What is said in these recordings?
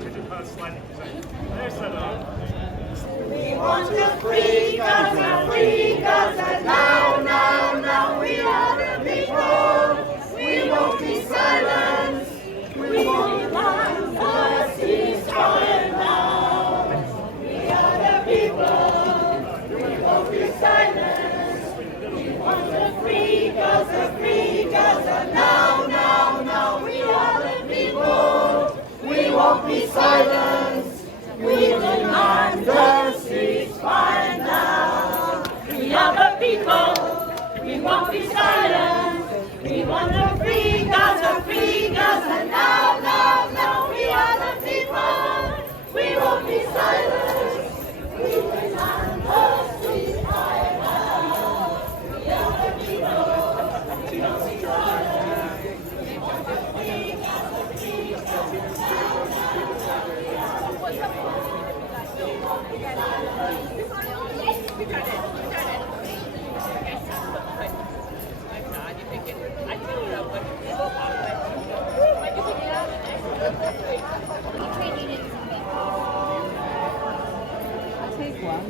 We want to free Gaza now, now, now. We are the people. We won't be silenced. We won't demand the ceasefire now. We are the people. We won't be silenced. We want to free Gaza now, now, now. We are the people. We won't be silenced. We demand the ceasefire now. We are the people. We won't be silent. We want to free Gaza now, now, now. We are the people. We won't be silent. We demand the ceasefire now. We are the people. We won't be silent. We want to free Gaza now, now, now. We are the people. I'll take one.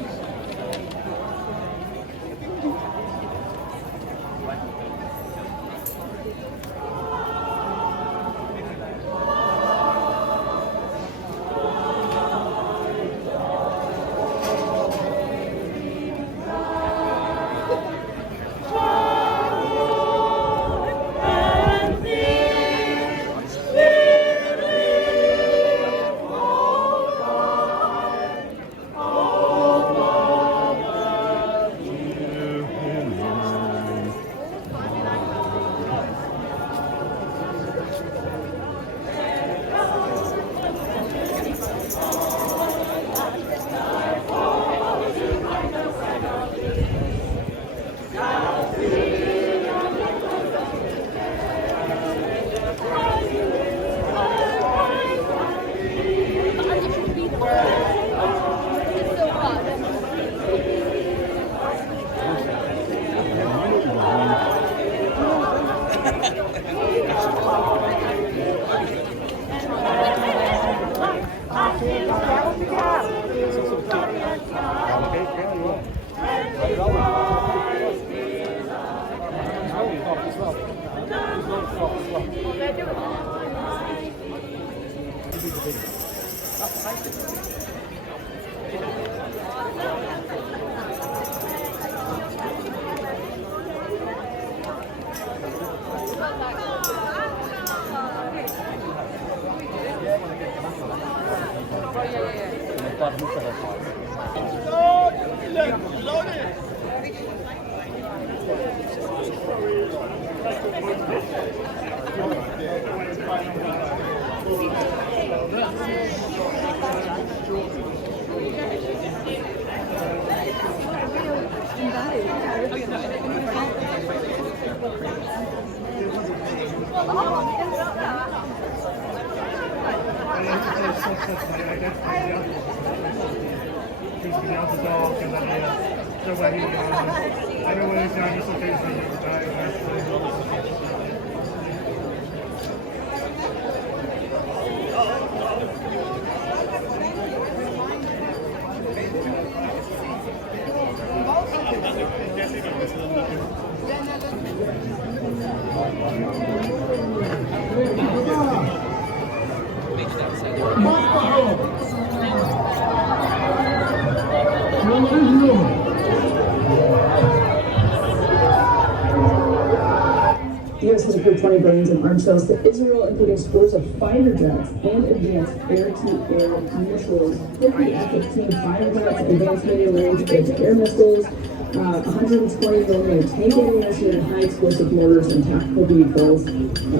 The U.S. has approved 20 billion in arms sales to Israel, including scores of fighter jets and advanced air-to-air missiles, 50 F-15 fighter jets, advanced medium-range air-to-air missiles, 120 millimeter tank ammunition, and high explosive mortars and tactical vehicles,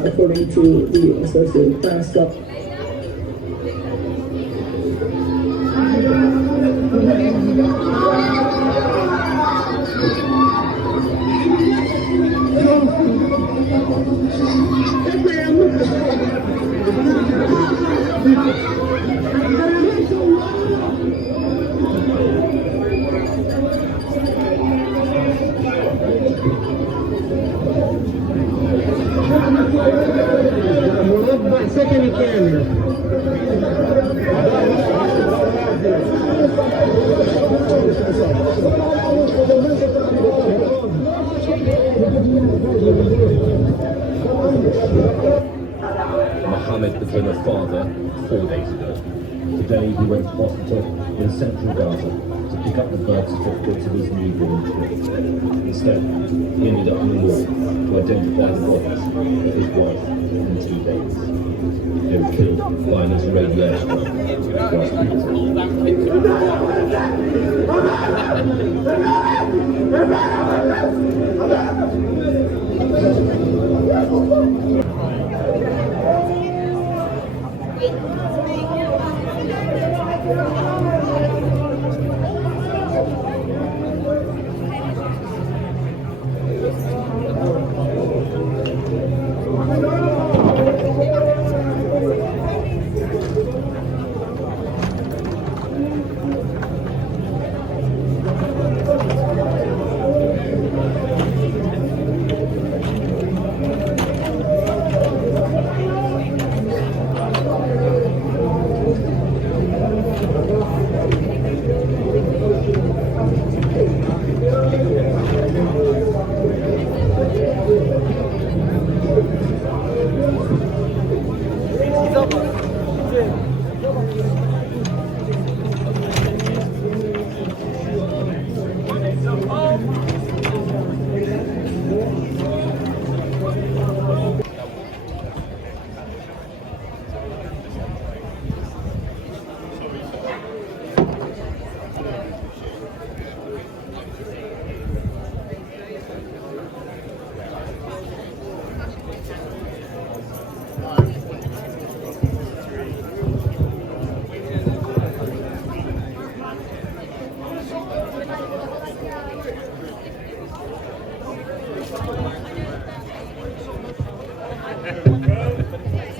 according to the Associated Press. So, Second again. became a father 4 days ago. Today he went to hospital in central Gaza to pick up the birth certificates of his newborn twins. Instead, he ended up in the morgue to identify the bodies of his wife and 2 babies. They were killed by an Israeli airstrike last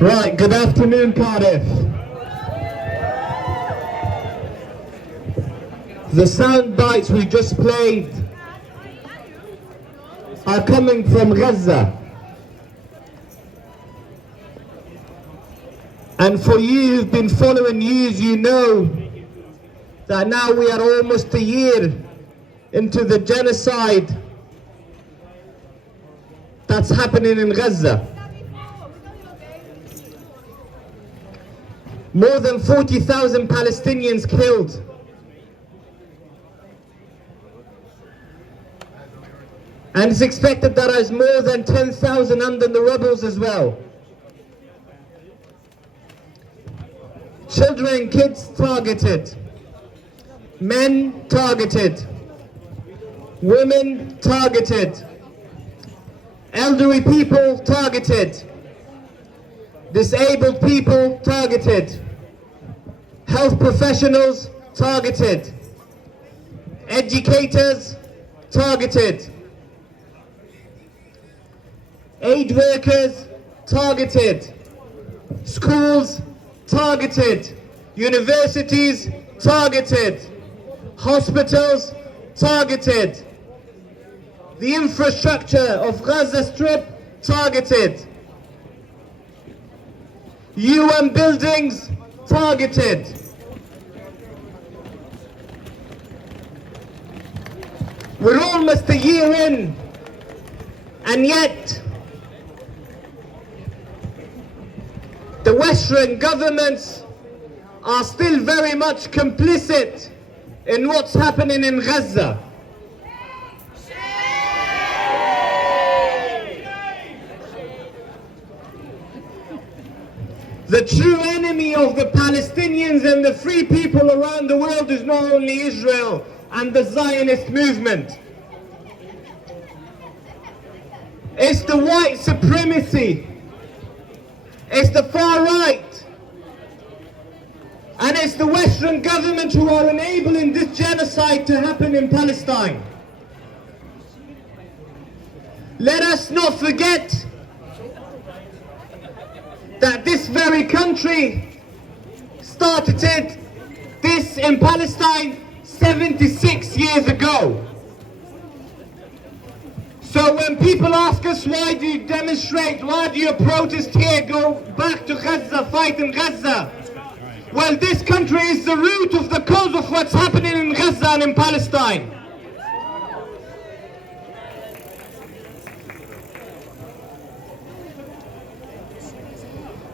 Right, good afternoon, Cardiff. The sound bites we just played are coming from Gaza. And for you who've been following news, you know that now we are almost a year into the genocide that's happening in Gaza. More than 40,000 Palestinians killed. And it's expected that there's more than 10,000 under the rubble as well. Children and kids targeted. Men targeted. Women targeted. Elderly people targeted. Disabled people targeted. Health professionals targeted. Educators targeted. Aid workers targeted. Schools targeted. Universities targeted. Hospitals targeted. The infrastructure of Gaza Strip targeted. UN buildings targeted. We're almost a year in, and yet the Western governments are still very much complicit in what's happening in Gaza. The true enemy of the Palestinians and the free people around the world is not only Israel and the Zionist movement. It's the white supremacy. It's the far right. And it's the Western government who are enabling this genocide to happen in Palestine. Let us not forget that this very country started this in Palestine 76 years ago. So when people ask us, why do you demonstrate, why do you protest here, go back to Gaza, fight in Gaza? Well, this country is the root of the cause of what's happening in Gaza and in Palestine.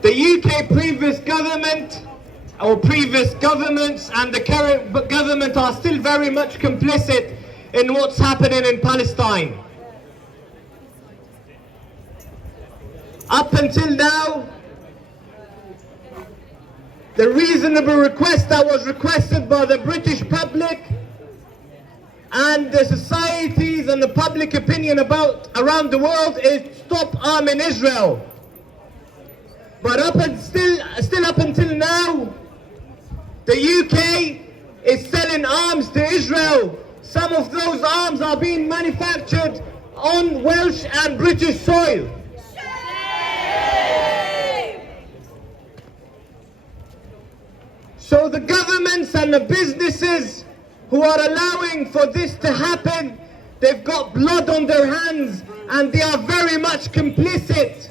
The UK previous government, or previous governments, and the current government are still very much complicit in what's happening in Palestine. Up until now, the reasonable request that was requested by the British public and the societies and the public opinion around the world is stop arming Israel. But still up until now, the UK is selling arms to Israel. Some of those arms are being manufactured on Welsh and British soil. So the governments and the businesses who are allowing for this to happen, they've got blood on their hands and they are very much complicit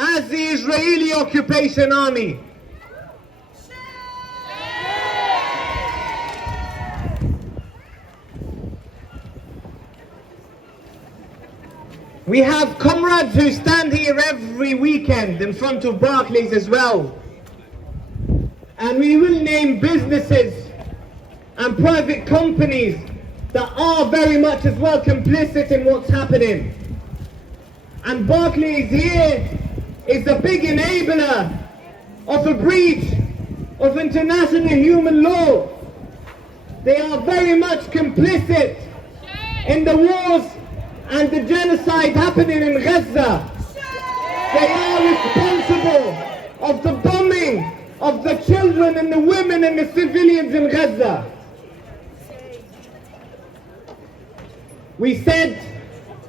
as the Israeli occupation army. We have comrades who stand here every weekend in front of Barclays as well. And we will name businesses and private companies that are very much as well complicit in what's happening. And Barclays here is a big enabler of a breach of international human law. They are very much complicit in the wars and the genocide happening in Gaza. They are responsible of the bombing of the children and the women and the civilians in Gaza. We said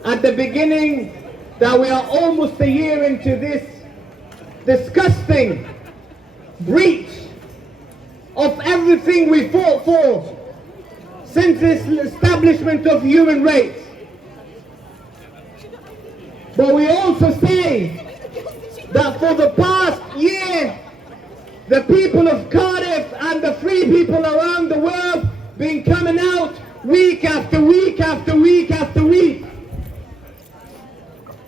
at the beginning that we are almost a year into this disgusting breach of everything we fought for since the establishment of human rights. But we also say that for the past year, the people of Cardiff and the free people around the world been coming out week after week after week after week.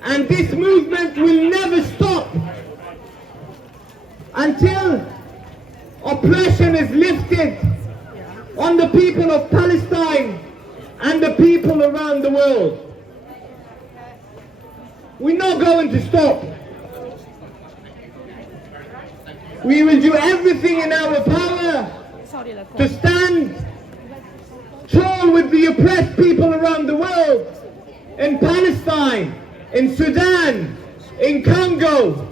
And this movement will never stop until oppression is lifted on the people of Palestine and the people around the world. We're not going to stop. We will do everything in our power to stand tall with the oppressed people around the world, in Palestine, in Sudan, in Congo,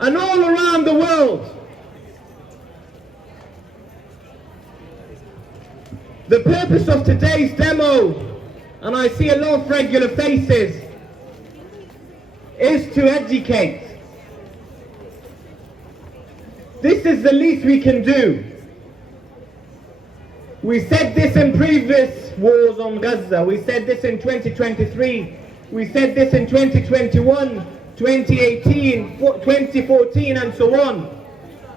and all around the world. The purpose of today's demo, and I see a lot of regular faces, is to educate. This is the least we can do. We said this in previous wars on Gaza. We said this in 2023. We said this in 2021, 2018, 2014, and so on.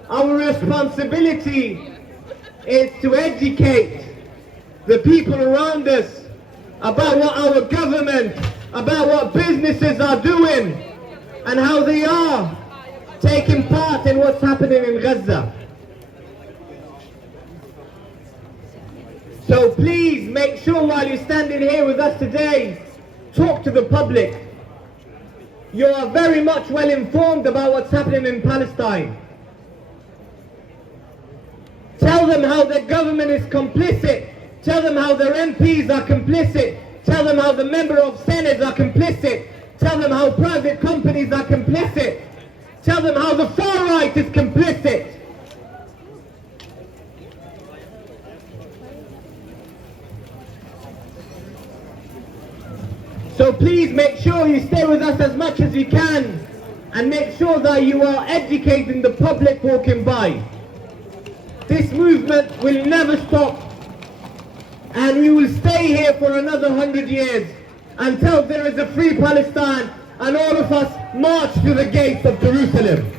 Our responsibility is to educate the people around us about what our government, about what businesses are doing, and how they are taking part in what's happening in Gaza. So please make sure while you're standing here with us today, talk to the public. You are very much well informed about what's happening in Palestine. Tell them how their government is complicit. Tell them how their MPs are complicit. Tell them how the member of Senate are complicit. Tell them how private companies are complicit. Tell them how the far right is complicit. So please make sure you stay with us as much as you can and make sure that you are educating the public walking by. This movement will never stop, and we will stay here for another 100 years until there is a free Palestine and all of us march to the gates of Jerusalem.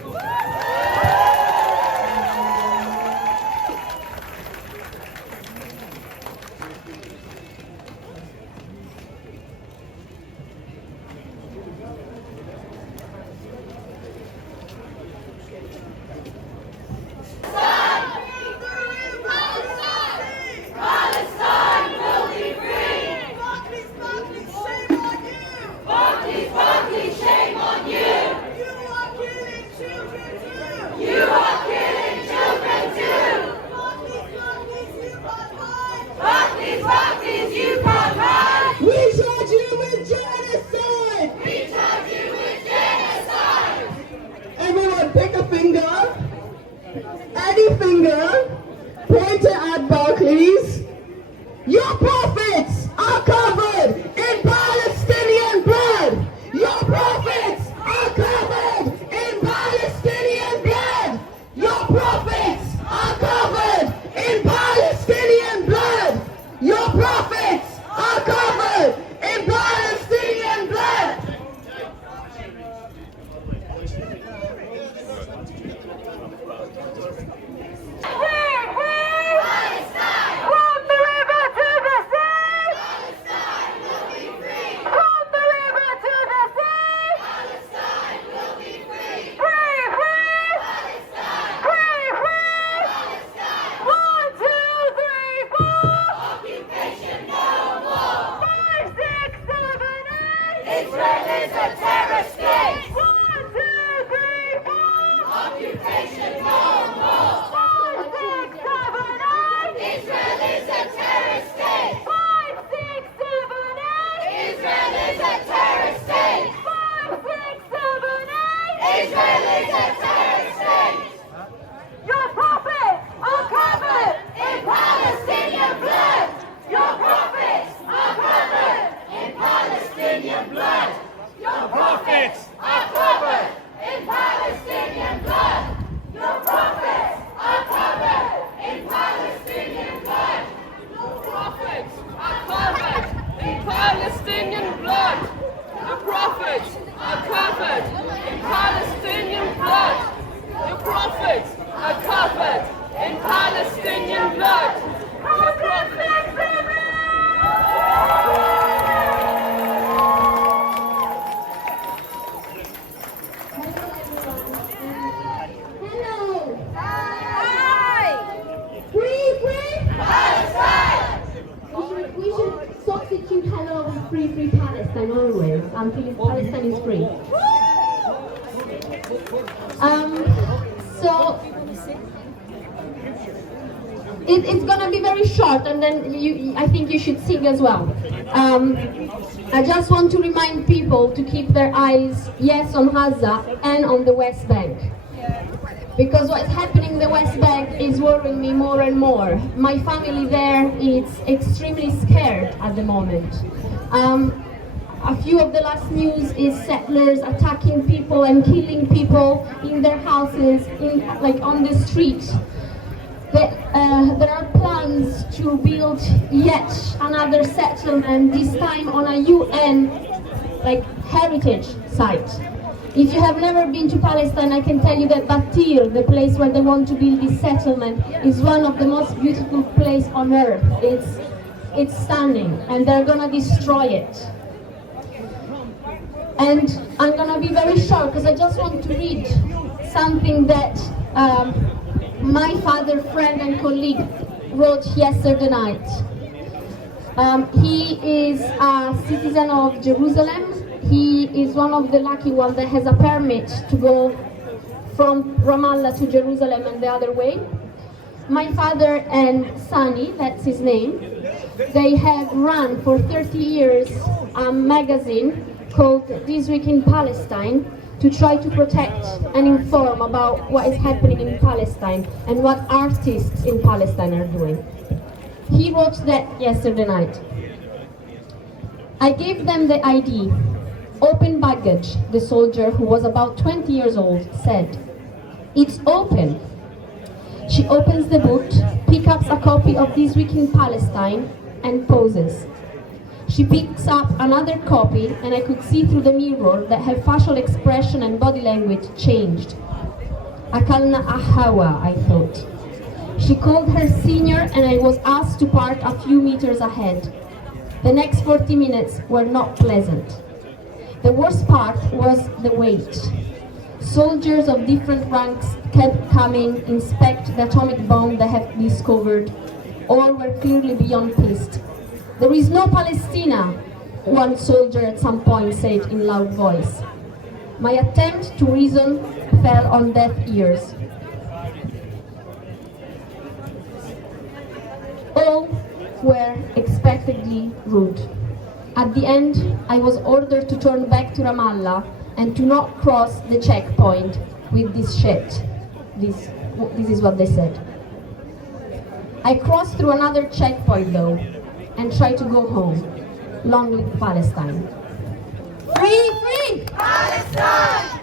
finger pointed at Barclays. Your prophets are covered in Palestinian blood. Your prophets are covered in Palestinian blood. Your prophets are covered in Palestinian blood. Your prophets are covered in Palestinian blood. Israel is a terror state! 1, 2, 3, 4! Occupation no more! 5, 6, 7, 8! Israel is a terror state! 5, 6, 7, 8! Israel is a terror state! 5, 6, 7, 8! Israel is a terror state! Your prophets are covered in Palestinian blood! Your prophets are covered in Palestinian blood! Your prophets are covered in Palestinian blood! Your prophets are covered in Palestinian blood! Your prophets are covered in Palestinian blood! Your prophets are covered in Palestinian blood! Your prophets are covered in Palestinian blood! Your prophets. We should substitute hello with free Palestine always until Palestine is free. So it's gonna be very short, and then I think you should sing as well. I just want to remind people to keep their eyes, yes, on Gaza and on the West Bank. Because what's happening in the West Bank is worrying me more and more. My family there is extremely scared at the moment. A few of the last news is settlers attacking people and killing people in their houses, on the street. There are plans to build yet another settlement, this time on a UN heritage site. If you have never been to Palestine, I can tell you that Batir, the place where they want to build this settlement, is one of the most beautiful places on earth. It's stunning, and they're gonna destroy it. And I'm gonna be very short because I just want to read something that my father, friend and colleague wrote yesterday night. He is a citizen of Jerusalem. He is one of the lucky ones that has a permit to go from Ramallah to Jerusalem and the other way. My father and Sani, that's his name, they have run for 30 years a magazine called This Week in Palestine to try to protect and inform about what is happening in Palestine and what artists in Palestine are doing. He wrote that yesterday night. I gave them the ID. Open baggage, the soldier, who was about 20 years old, said. It's open. She opens the boot, picks up a copy of This Week in Palestine, and poses. She picks up another copy, and I could see through the mirror that her facial expression and body language changed. Akalna ahawa, I thought. She called her senior, and I was asked to park a few meters ahead. The next 40 minutes were not pleasant. The worst part was the wait. Soldiers of different ranks kept coming, inspect the atomic bomb they had discovered. All were clearly beyond pissed. There is no Palestina, one soldier at some point said in loud voice. My attempt to reason fell on deaf ears. All were expectedly rude. At the end, I was ordered to turn back to Ramallah and to not cross the checkpoint with this shit. This is what they said. I crossed through another checkpoint though, and tried to go home. Long live Palestine. Free, free! Palestine!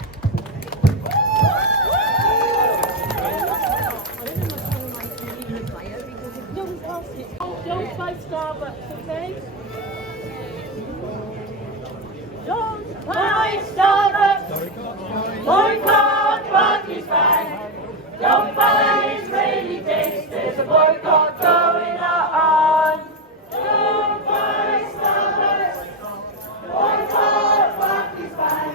Don't buy Starbucks, okay? Don't buy Starbucks. Boycott Pakistan. Don't buy Israeli things. There's a boycott going on. Don't buy Starbucks. Boycott Pakistan.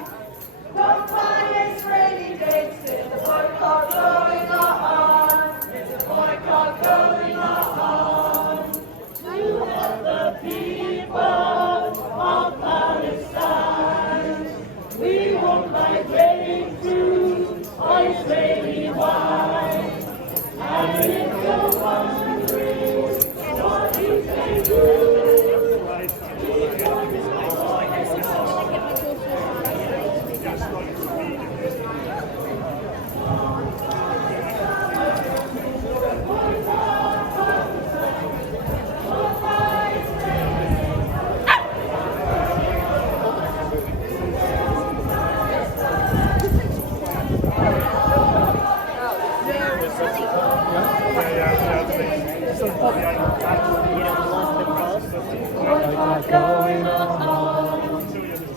Don't buy Israeli things. There's a boycott going on. There's a boycott going on. To help the people of Palestine. We won't buy trading food or Israeli wine. And if you're wondering what you can do, going on.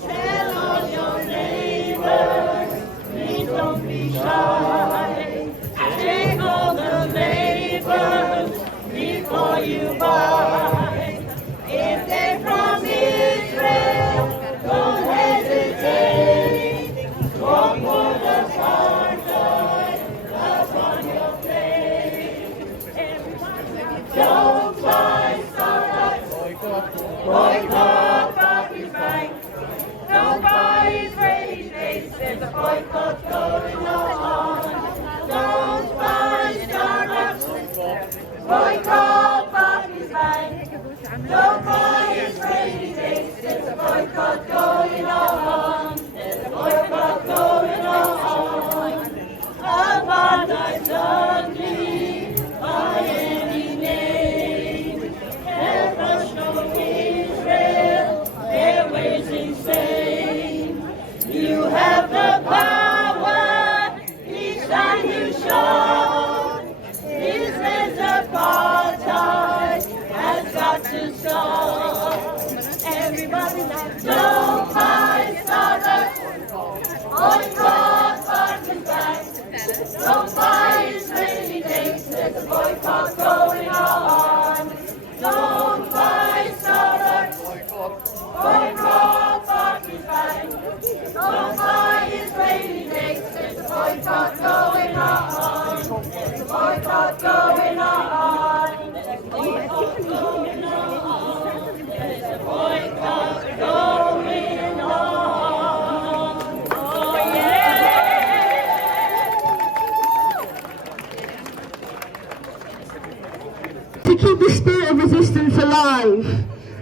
Tell all your neighbors, please don't be shy. Take all the labels before you buy. If they're from Israel, don't hesitate. Don't put a apartheid up on your plate. Don't buy Starbucks. Boycott Pakistan. Don't buy Israeli things. There's a boycott going on. Don't buy Starbucks. Boycott Pakistan. Don't buy Israeli things. There's a boycott going on. There's a boycott going on. Apartheid's ugly by any name. Their brush no Israel, their ways insane. You have the power, each time you show. Israel's apartheid has got to stop. Everybody don't buy Starbucks. Boycott Pakistan. Don't buy Israeli things. There's a boycott going on. Don't buy Starbucks. Boycott Pakistan. Don't buy Israeli things. There's a boycott going on. There's a boycott going on. There's a boycott going on. There's a boycott going on. Oh yeah! To keep the spirit of resistance alive.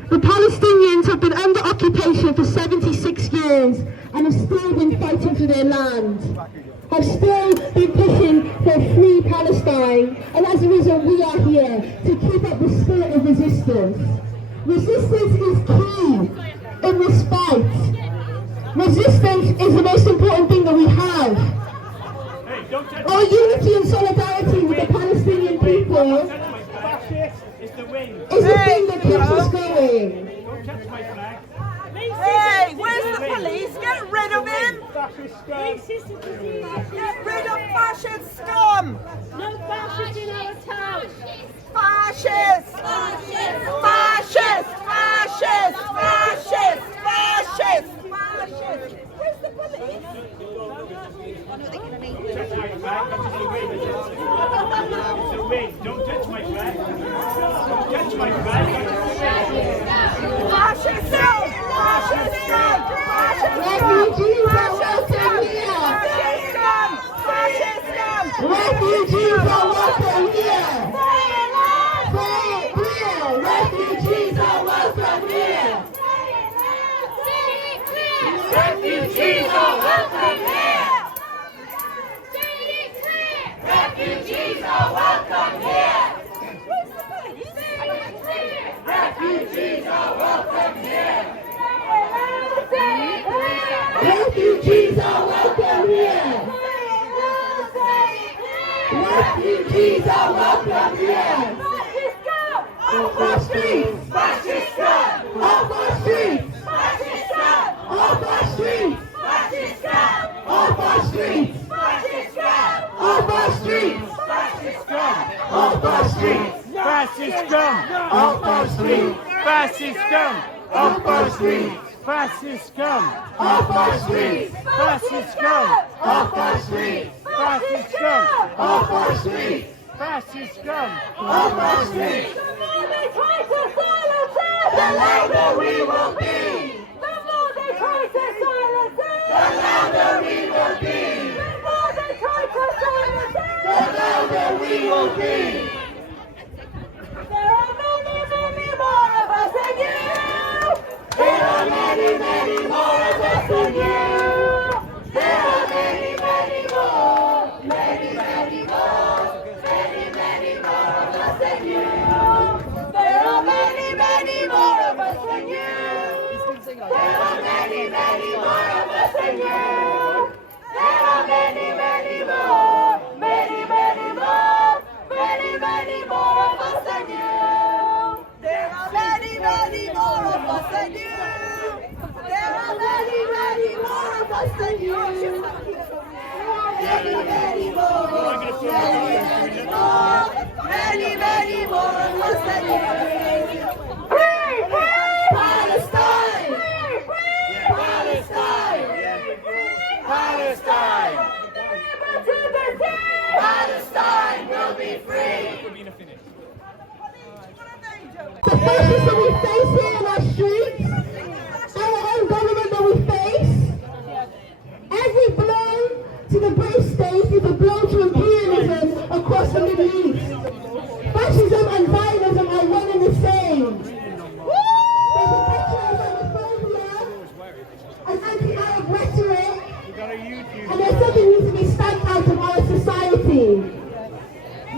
The Palestinians have been under occupation for 76 years and have still been fighting for their land, have still been pushing for a free Palestine, and as a result we are here to keep up the spirit of resistance. Resistance is key in this fight. Resistance is the most important thing that we have. Our unity and solidarity with the Palestinian people is the thing that keeps us going. Hey, where's the police? Get rid of him! Get rid of fascist scum! No fascists in our town! Fascist! Fascist! Fascist! Fascist! Fascist! Fascist! Where's the police? Don't touch my flag. Don't touch my flag. Fascist scum! Fascist scum! Fascist Refugees are welcome here! Fascist scum! Refugees are welcome here! Stay alive! Stay here! Refugees are welcome here. Refugees are welcome here. Off our streets. Fascist scum! Off our streets. Fascist scum! Off our streets. Fascist scum! Off our streets. Fascist scum! Off our streets. Fascist scum! Off our streets. Fascist scum! Off our streets. Fascist scum! Off our streets. Fascist scum! Off our streets. Fascist scum! Off our streets. Fascist scum! Off our streets. Fascist scum! Off our streets. The louder we will be! The more they try to silence us! The louder we will be! The more they try to silence us! The louder we will be! There are many, many more of us than you! There are many, many more of us than you! There are many, many more! Many, many more! Many, many more of us than you! There are many, many more of us than you. There are many, many more of us than you. There are many, many more. Many, many more. Many, many more of us than you. There are many, many more of us than you. There are many, many more of us than you. Many, many more. Many, many more. Many, many more of us than you. Free, free! Palestine! Free, free! Palestine! Palestine! Palestine will be free! The fascists that we face here in our streets, our own government that we face, every blow to the British state is a blow to imperialism across the Middle East. Fascism and Zionism are one and the same. There's a picture of homophobia and anti-Arab rhetoric, and there's something that needs to be stamped out of our society.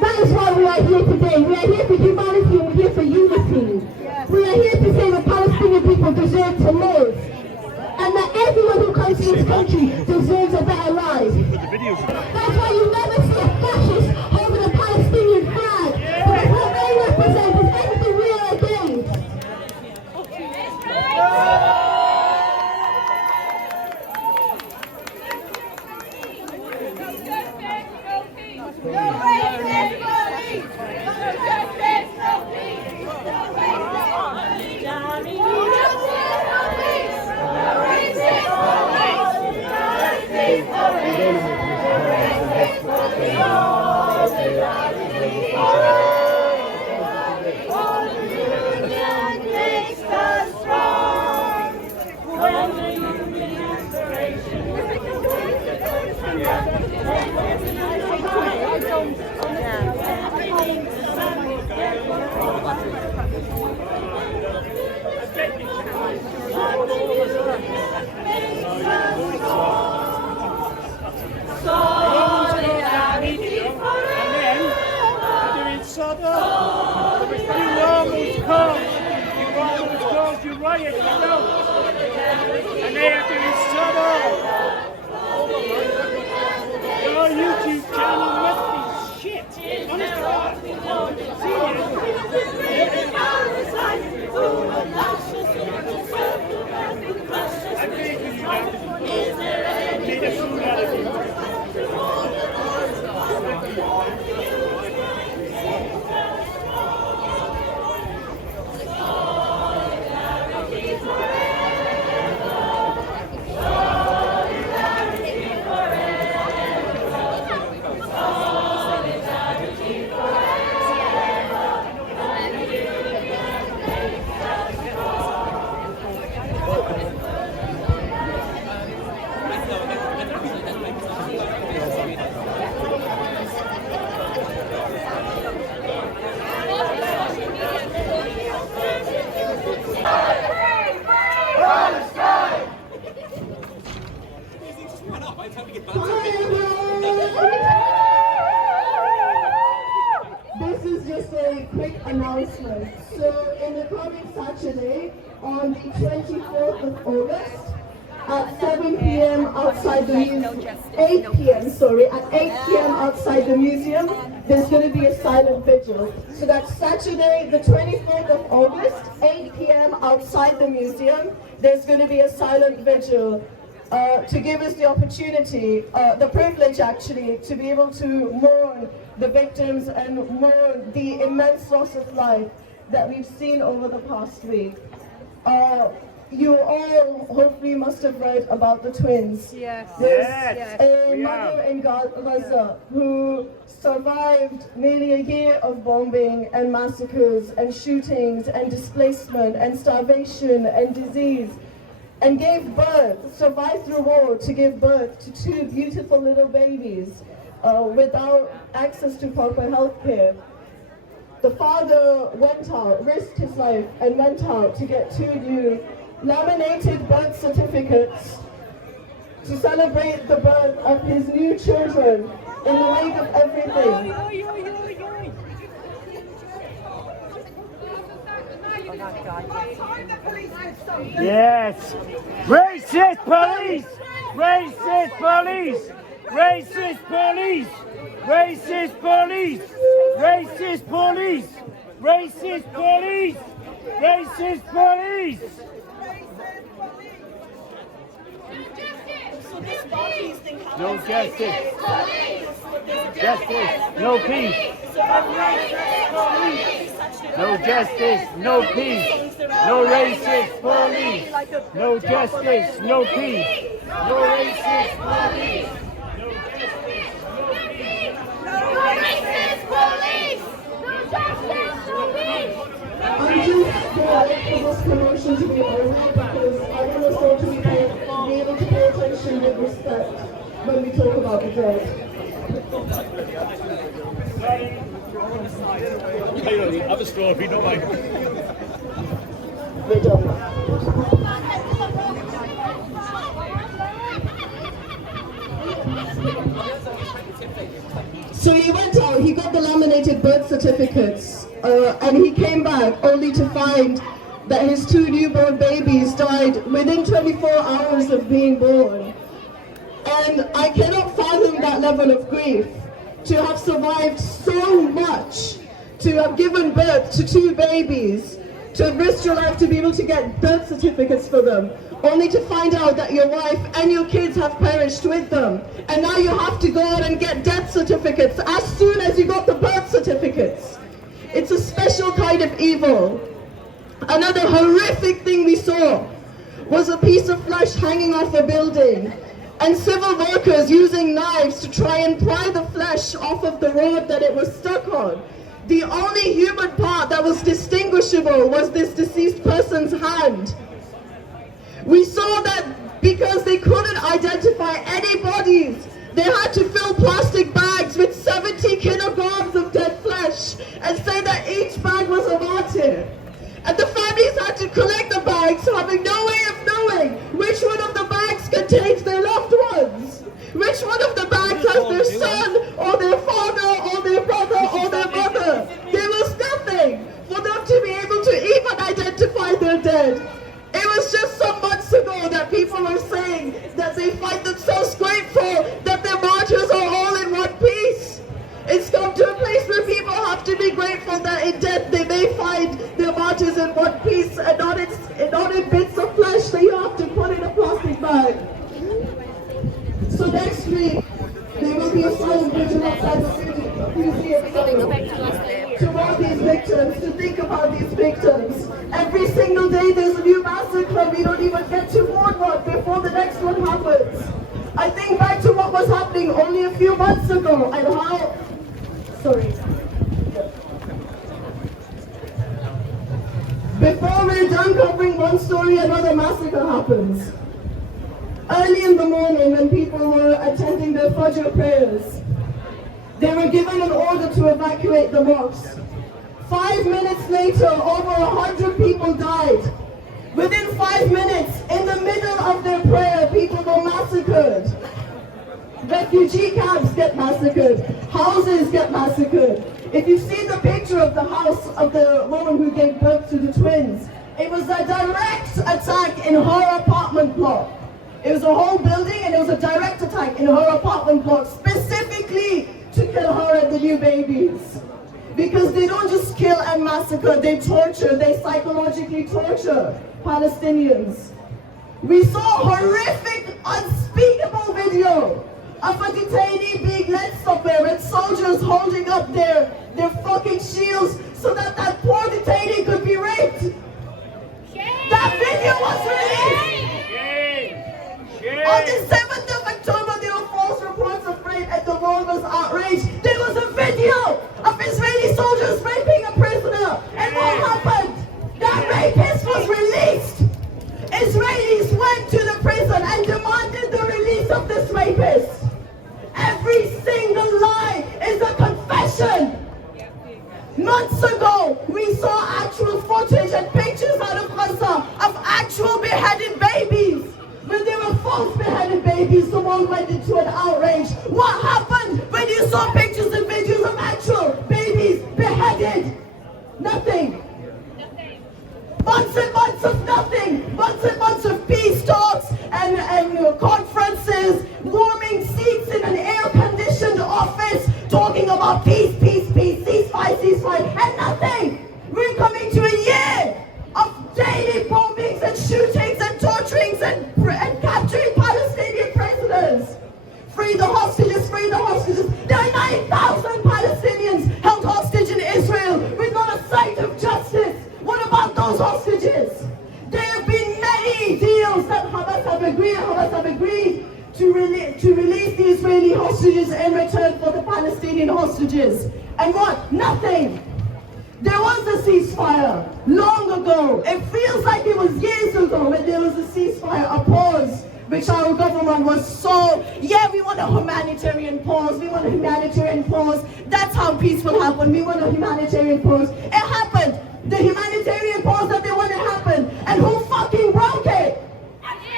That is why we are here today. We are here for humanity and we're here for unity. We are here to say that Palestinian people deserve to live, and that everyone who comes to this country deserves a better life. That's why you never see a fascist holding a Palestinian flag, because what they represent is everything we are against. And they are doing trouble. Your YouTube channel must be shit. Honest This is just a quick announcement. So in the coming Saturday, on the 24th of August, at 7 p.m. outside the museum, 8 p.m. sorry, at 8 p.m. outside the museum, there's going to be a silent vigil. So that's Saturday, the 24th of August, 8 p.m. outside the museum, there's going to be a silent vigil to give us the opportunity, the privilege actually, to be able to mourn the victims and mourn the immense loss of life that we've seen over the past week. You all hopefully must have read about the twins. Yes. There's a mother in Gaza who survived nearly a year of bombing and massacres and shootings and displacement and starvation and disease, and gave birth, survived through war to give birth to 2 beautiful little babies without access to proper health care. The father went out, risked his life, and went out to get 2 new laminated birth certificates to celebrate the birth of his new children in the wake of everything. Yes! Racist police! Racist police! Racist police! Racist police! Racist police! Racist police! Racist police! No justice! Justice! No peace! No justice! No peace! No racist police! No justice! No peace! No racist police! I'm just glad for this promotion to be over because I want us all to be able to pay attention with respect when we talk about the dead. I have a story, don't I? We're done. So he went out, he got the laminated birth certificates, and he came back only to find that his 2 newborn babies died within 24 hours of being born. And I cannot fathom that level of grief, to have survived so much, to have given birth to 2 babies, to have risked your life to be able to get birth certificates for them, only to find out that your wife and your kids have perished with them. And now you have to go out and get death certificates as soon as you got the birth certificates. It's a special kind of evil. Another horrific thing we saw was a piece of flesh hanging off a building, and civil workers using knives to try and pry the flesh off of the road that it was stuck on. The only human part that was distinguishable was this deceased person's hand. We saw that because they couldn't identify any bodies, they had to fill plastic bags with 70 kilograms of dead flesh and say that each bag was a martyr. And the families had to collect the bags, having no way of knowing which one of the bags contains their loved ones, which one of the bags has their son, or their father, or their brother, or their mother. There was nothing for them to be able to even identify their dead. It was just some months ago that people were saying that they find themselves grateful that their martyrs are all in one piece. It's come to a place where people have to be grateful that in death they may find their martyrs in one piece and not in bits of flesh that you have to put in a plastic bag. So next week, there will be a silent vigil outside the museum to mourn these victims, to think about these victims. Every single day there's a new massacre, we don't even get to mourn one before the next one happens. I think back to what was happening only a few months ago and how... Sorry. Before we're done covering one story, another massacre happens. Early in the morning when people were attending their Fajr prayers, they were given an order to evacuate the mosque. 5 minutes later, over 100 people died. Within 5 minutes, in the middle of their prayer, people were massacred. Refugee camps get massacred. Houses get massacred. If you see the picture of the house of the woman who gave birth to the twins, it was a direct attack in her apartment block. It was a whole building, and it was a direct attack in her apartment block, specifically to kill her and the new babies. Because they don't just kill and massacre, they torture, they psychologically torture Palestinians. We saw a horrific, unspeakable video of a detainee being led somewhere with soldiers holding up their fucking shields so that that poor detainee could be raped. That video was released! On the 7th of October, there were false reports of rape and the world was outraged. There was a video of Israeli soldiers raping a prisoner. And what happened? That rapist was released. Israelis went to the prison and demanded the release of this rapist. Every single lie is a confession. Months ago, we saw actual footage and pictures out of Gaza of actual beheaded babies. When they were false beheaded babies, the world went into an outrage. What happened when you saw pictures and videos of actual babies beheaded? Nothing. Months and months of nothing. Months and months of peace talks and conferences, warming seats in an air-conditioned office, talking about peace, peace, peace, ceasefire, ceasefire, and nothing. We're coming to a year of daily bombings and shootings and torturings and capturing Palestinian prisoners. Free the hostages, free the hostages. There are 9,000 Palestinians held hostage in Israel with not a sight of justice. What about those hostages? There have been many deals that Hamas have agreed to release the Israeli hostages in return for the Palestinian hostages. And what? Nothing. There was a ceasefire long ago. It feels like it was years ago when there was a ceasefire, a pause, which our government was so, yeah, we want a humanitarian pause, we want a humanitarian pause. That's how peace will happen. We want a humanitarian pause. It happened. The humanitarian pause that they want to happen. And who fucking broke it?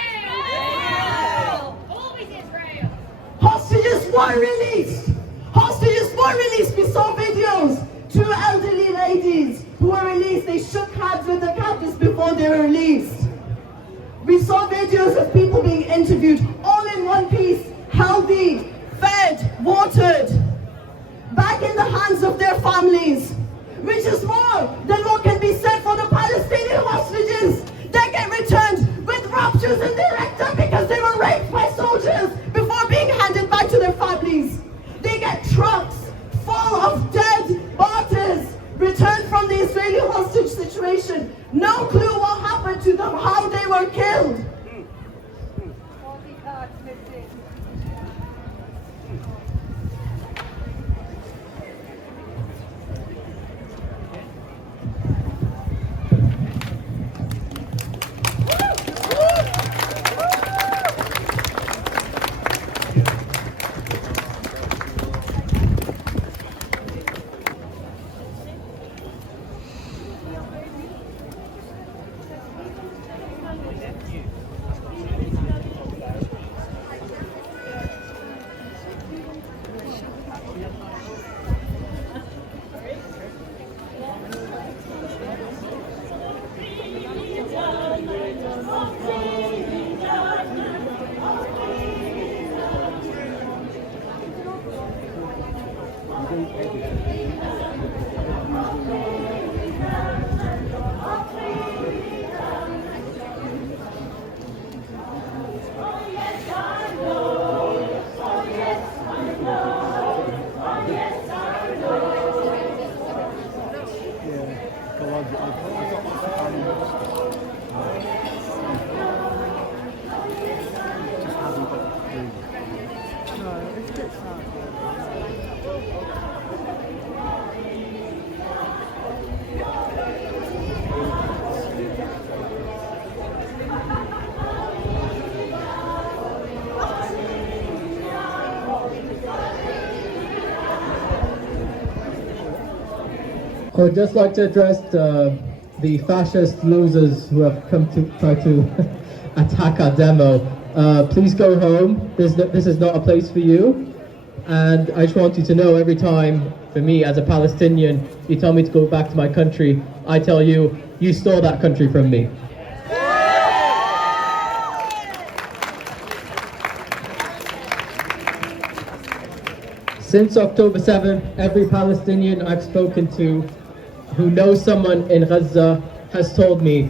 Israel! Always Israel! Hostages were released. Hostages were released. We saw videos. 2 elderly ladies who were released. They shook hands with the captors before they were released. We saw videos of people being interviewed, all in one piece, healthy, fed, watered, back in the hands of their families, which is more than what can be said for the Palestinian hostages. They get returned with ruptures in their rectum because they were raped by soldiers before being handed back to their families. They get trucks full of dead martyrs returned from the Israeli hostage situation. No clue what happened to them, how they were killed. I would just like to address the fascist losers who have come to try to attack our demo. Please go home. This is not a place for you. And I just want you to know, every time, for me as a Palestinian, you tell me to go back to my country, I tell you, you stole that country from me. Since October 7th, every Palestinian I've spoken to who knows someone in Gaza has told me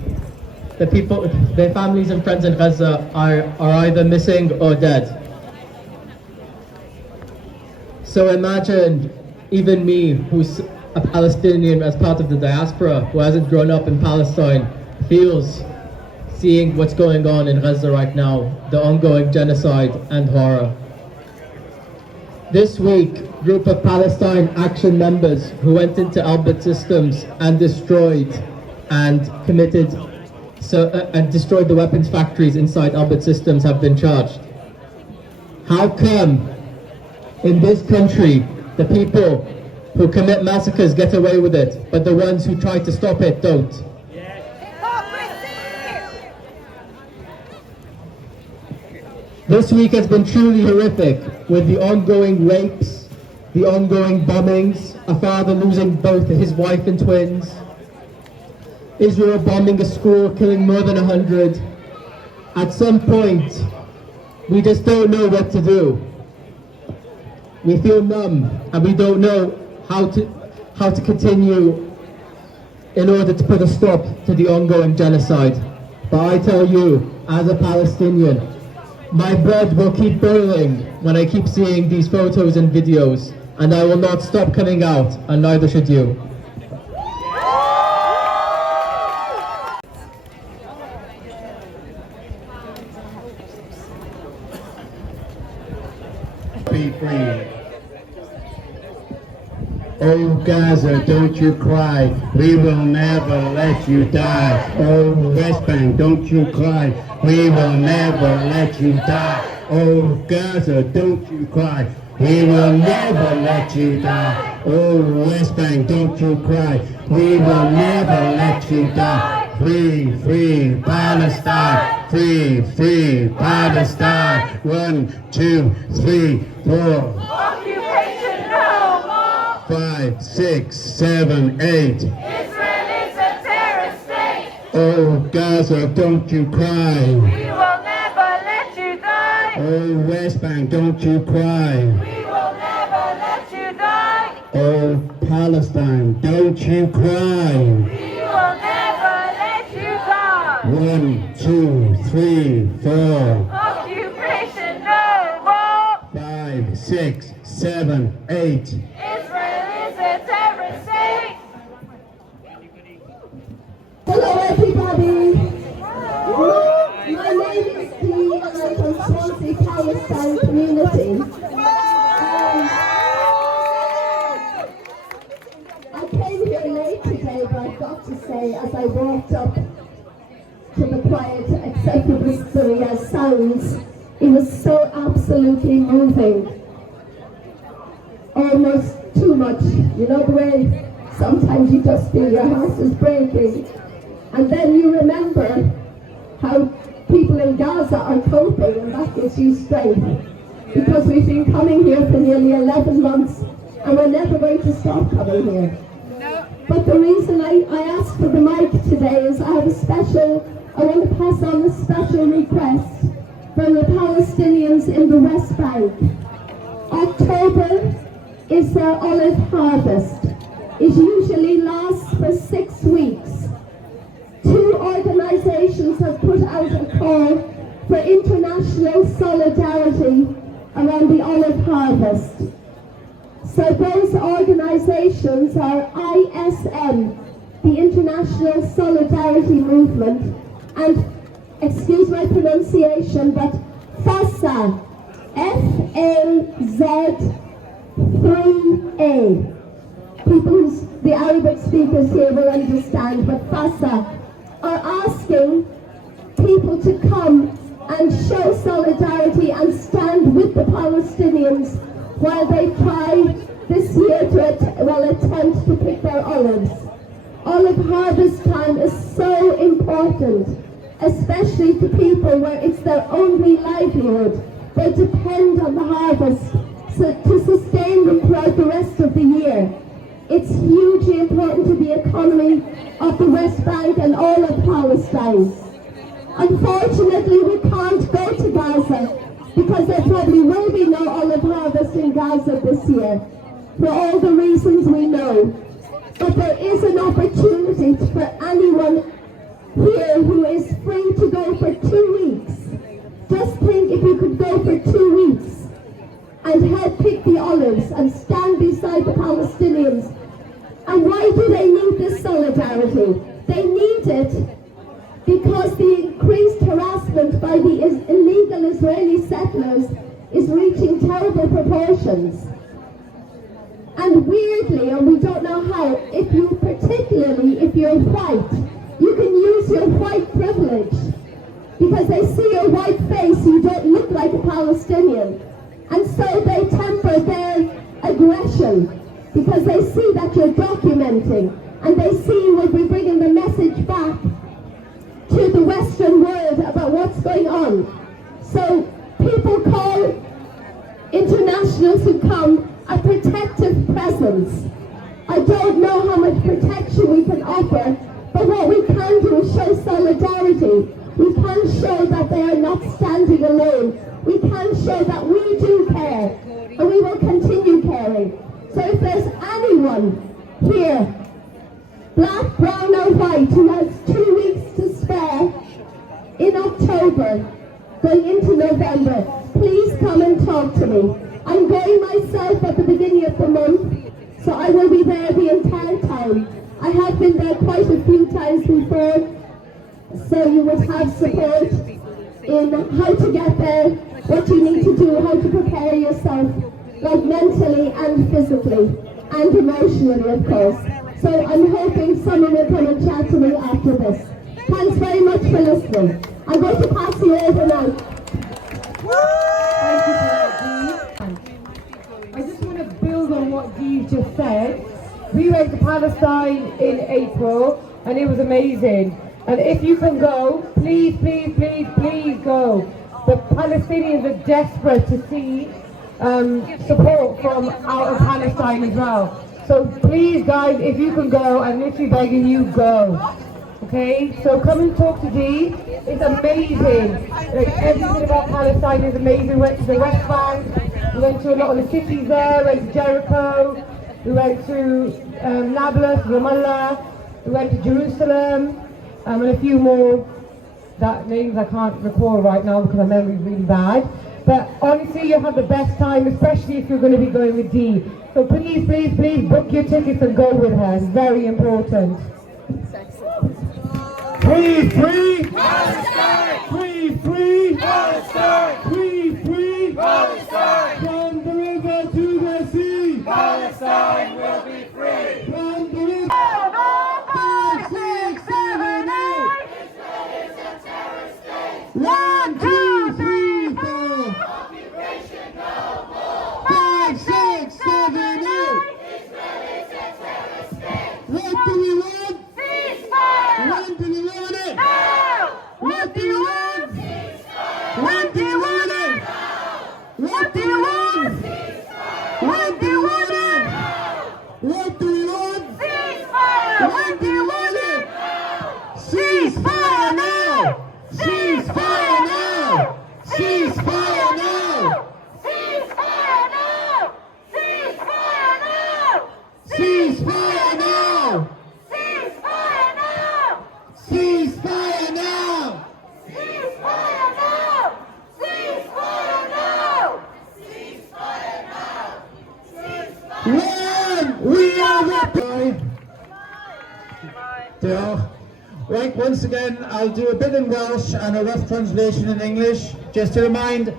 the people, their families and friends in Gaza are either missing or dead. So imagine even me, who's a Palestinian as part of the diaspora, who hasn't grown up in Palestine, feels seeing what's going on in Gaza right now, the ongoing genocide and horror. This week, a group of Palestine Action members who went into Albert Systems and destroyed and destroyed the weapons factories inside Albert Systems have been charged. How come in this country the people who commit massacres get away with it, but the ones who try to stop it don't? This week has been truly horrific, with the ongoing rapes, the ongoing bombings, a father losing both his wife and twins, Israel bombing a school, killing more than 100. At some point, we just don't know what to do. We feel numb, and we don't know how to continue in order to put a stop to the ongoing genocide. But I tell you, as a Palestinian, my blood will keep boiling when I keep seeing these photos and videos, and I will not stop coming out, and neither should you. Be free. Oh Gaza, don't you cry, we will never let you die. Oh West Bank, don't you cry, we will never let you die. Oh Gaza, don't you cry, we will never let you die. Oh West Bank, don't you cry, we will never let you die. Free, free Palestine, free, free Palestine. 1, 2, 3, 4. Occupation no more. 5, 6, 7, 8. Israel is a terrorist state. Oh Gaza, don't you cry. We will never let you die. Oh West Bank, don't you cry. We will never let you die. Oh Palestine, don't you cry. We will never let you die. 1, 2, 3, 4. Occupation no more. 5, 6, 7, 8. Israel is a terrorist state. Hello everybody. My name is Dee and I'm from Swansea, Palestine community. I came here late today, but I've got to say, as I walked up to the quiet, acceptably sounds, it was so absolutely moving. Almost too much. You know the way sometimes you just feel your heart is breaking. And then you remember how people in Gaza are coping, and that gives you strength. Because we've been coming here for nearly 11 months, and we're never going to stop coming here. But the reason I asked for the mic today is I want to pass on a special request from the Palestinians in the West Bank. October is their olive harvest. It usually lasts for 6 weeks. 2 organizations have put out a call for international solidarity around the olive harvest. So those organizations are ISM, the International Solidarity Movement, and, excuse my pronunciation, but FAZA, F-A-Z-3-A. People the Arabic speakers here will understand, but FAZA are asking people to come and show solidarity and stand with the Palestinians while they try this year to attempt to pick their olives. Olive harvest time is so important, especially to people where it's their only livelihood. They depend on the harvest to sustain them throughout the rest of the year. It's hugely important to the economy of the West Bank and all of Palestine. Unfortunately, we can't go to Gaza because there probably will be no olive harvest in Gaza this year, for all the reasons we know. But there is an opportunity for anyone here who is free to go for 2 weeks. Just think if you could go for 2 weeks and help pick the olives and stand beside the Palestinians. And why do they need this solidarity? They need it because the increased harassment by the illegal Israeli settlers is reaching terrible proportions. And weirdly, and we don't know how, particularly if you're white, you can use your white privilege. Because they see your white face, you don't look like a Palestinian. And so they temper their aggression, because they see that you're documenting, and they see you will be bringing the message back to the Western world about what's going on. So people call internationals who come a protective presence. I don't know how much protection we can offer, but what we can do is show solidarity. We can show that they are not standing alone. We can show that we do care, and we will continue caring. So if there's anyone here, black, brown or white, who has 2 weeks to spare in October, going into November, please come and talk to me. I'm going myself at the beginning of the month, so I will be there the entire time. I have been there quite a few times before, so you would have support in how to get there, what you need to do, how to prepare yourself, like mentally and physically, and emotionally, of course. So I'm hoping someone will come and chat to me after this. Thanks very much for listening. I'm going to pass you over now. Thank you for that, Dee. I just want to build on what Dee just said. We went to Palestine in April, and it was amazing. And if you can go, please, please, please, please go. The Palestinians are desperate to see support from out of Palestine as well. So please, guys, if you can go, I'm literally begging you, go. Okay, so come and talk to Dee. It's amazing. Like, everything about Palestine is amazing. We went to the West Bank. We went to a lot of the cities there. We went to Jericho. We went to Nablus, Ramallah. We went to Jerusalem. And a few more that names I can't recall right now because my memory is really bad. But honestly, you'll have the best time, especially if you're going to be going with Dee. So please, please, please book your tickets and go with her. It's very important. Free, free Palestine! Free, free Palestine! Free, free Palestine! From the river to the sea, Palestine will be free! From the river... 5, 6, 7, 8! Israel is a terrorist state! 1, 2, 3, 4! Occupation no more! 5, 6, 7, 8! Israel is a terrorist state! What do we want? Ceasefire! When do we want it? Now! What do you want? Ceasefire! When do you want it? Now! What do you want? Ceasefire! When do you want it? Now! What do you want? Ceasefire! When do you want it? Now! Ceasefire now! Ceasefire now! Ceasefire now! Ceasefire now! Ceasefire now! Ceasefire now! Ceasefire now! Ceasefire now! Ceasefire now! Ceasefire now! Ceasefire now! When we are the... Diolch. Right, once again, I'll do a bit in Welsh and a rough translation in English, just to remind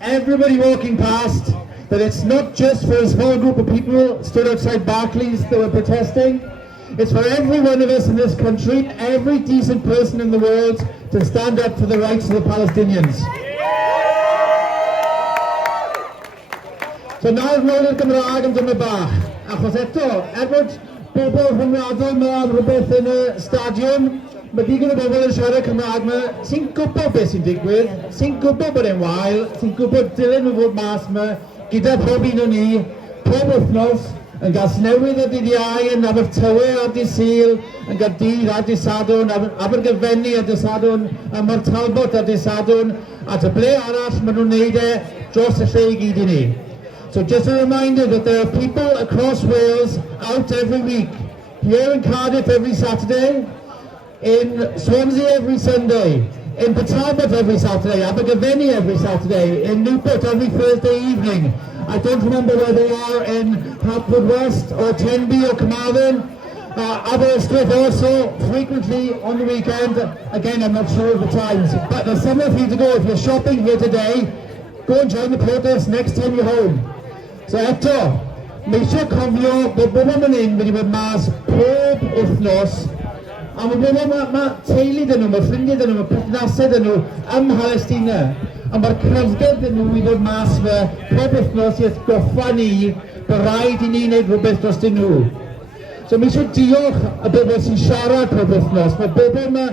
everybody walking past that it's not just for a small group of people stood outside Barclays that were protesting. It's for every one of us in this country, every decent person in the world, to stand up for the rights of the Palestinians. So nawr roedd y Gymraeg yn dod yn bach, achos eto, bod bobl rhyngwladol mewn rhywbeth yn y stadiwm, mae digon o bobl yn siarad Cymraeg yma, sy'n gwybod beth sy'n digwydd, sy'n gwybod bod e'n wael, sy'n gwybod dilyn o fod mas yma, gyda pob un o ni, pob wythnos, yn gas newydd o dydd Iau yn Abertawe ar dydd Sul, yn Gaerdydd ar dydd Sadwrn, Abergavenny ar dydd Sadwrn, a Mor Talbot ar dydd Sadwrn, a dy ble arall maen nhw'n neud e dros y lle I gyd I ni. So just a reminder that there are people across Wales out every week. Here in Cardiff every Saturday, in Swansea every Sunday, in Talbot every Saturday, Abergavenny every Saturday, in Newport every Thursday evening. I don't remember where they are in Hartwood West or Tenby or Carmarthen. Aberystwyth also frequently on the weekend. Again, I'm not sure of the times, but there's somewhere for you to go. If you're shopping here today, go and join the protest next time you're home. So eto, mae eisiau cofio bod bobl yn mynd wedi bod mas pob wythnos, a mae bobl, mae teulu dyn nhw, mae ffrindiau dyn nhw, mae perthnasau dyn nhw ym Palestina, a mae'r cryfder dyn nhw I ddod mas fe pob wythnos I atgoffa ni bod rhaid I ni wneud rhywbeth dros dyn nhw. So mae eisiau diolch y bobl sy'n siarad pob wythnos, mae bobl mae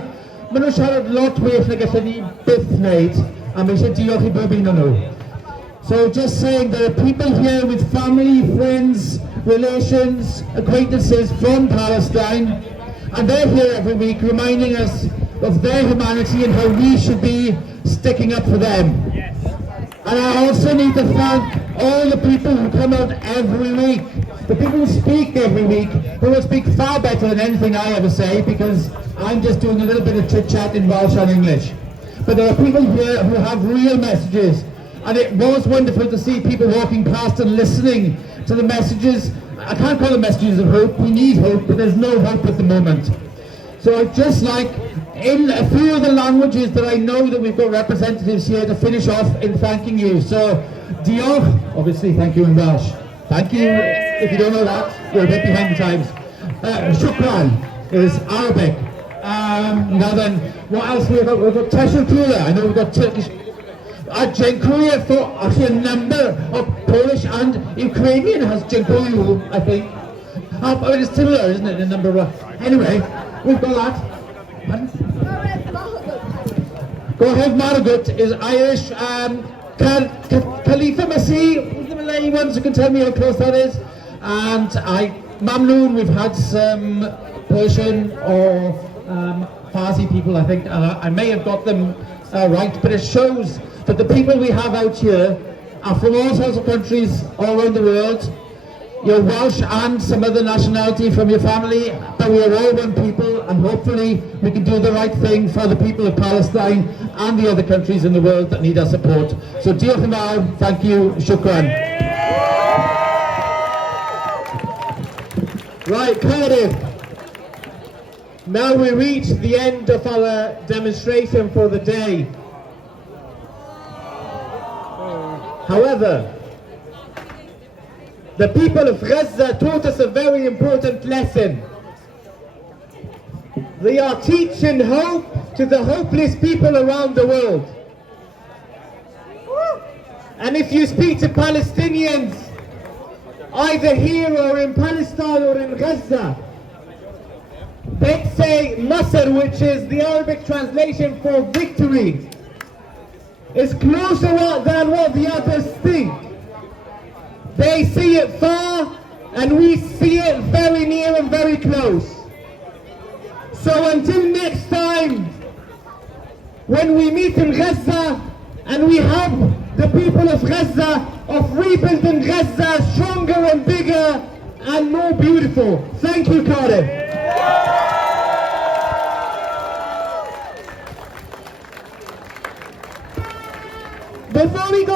nhw'n siarad lot well na gallen ni byth wneud, a mae eisiau diolch I bob un o'n nhw. So just saying, there are people here with family, friends, relations, acquaintances from Palestine, and they're here every week reminding us of their humanity and how we should be sticking up for them. Yes. And I also need to thank all the people who come out every week, the people who speak every week, who will speak far better than anything I ever say, because I'm just doing a little bit of chit-chat in Welsh and English. But there are people here who have real messages. And it was wonderful to see people walking past and listening to the messages. I can't call them messages of hope. We need hope, but there's no hope at the moment. So I'd just like, in a few of the languages that I know that we've got representatives here, to finish off in thanking you. So, diolch, obviously thank you in Welsh. Thank you, if you don't know that, you're a bit behind the times. Shukran is Arabic. Now then, what else we've got? We've got Teshukula. I know we've got Turkish. Dziękuję for actually a number of Polish and Ukrainian has dziękuję, I think. But it's similar, isn't it, in a number of... Anyway, we've got that. Go ahead, Margaret is Irish. Khalifa Masih, who's the Malay ones who can tell me how close that is? And Mamnoon, we've had some Persian or Farsi people, I think. I may have got them right, but it shows that the people we have out here are from all sorts of countries all around the world. You're Welsh and some other nationality from your family, but we are all one people, and hopefully we can do the right thing for the people of Palestine and the other countries in the world that need our support. So diolch yn fawr, thank you, shukran. Right, Cardiff. Now we reach the end of our demonstration for the day. However, the people of Gaza taught us a very important lesson. They are teaching hope to the hopeless people around the world. And if you speak to Palestinians, either here or in Palestine or in Gaza, they'd say Nasr, which is the Arabic translation for victory, is closer than what the others think. They see it far, and we see it very near and very close. So until next time, when we meet in Gaza, and we help the people of Gaza of rebuilding Gaza stronger and bigger and more beautiful. Thank you, Cardiff. Before we go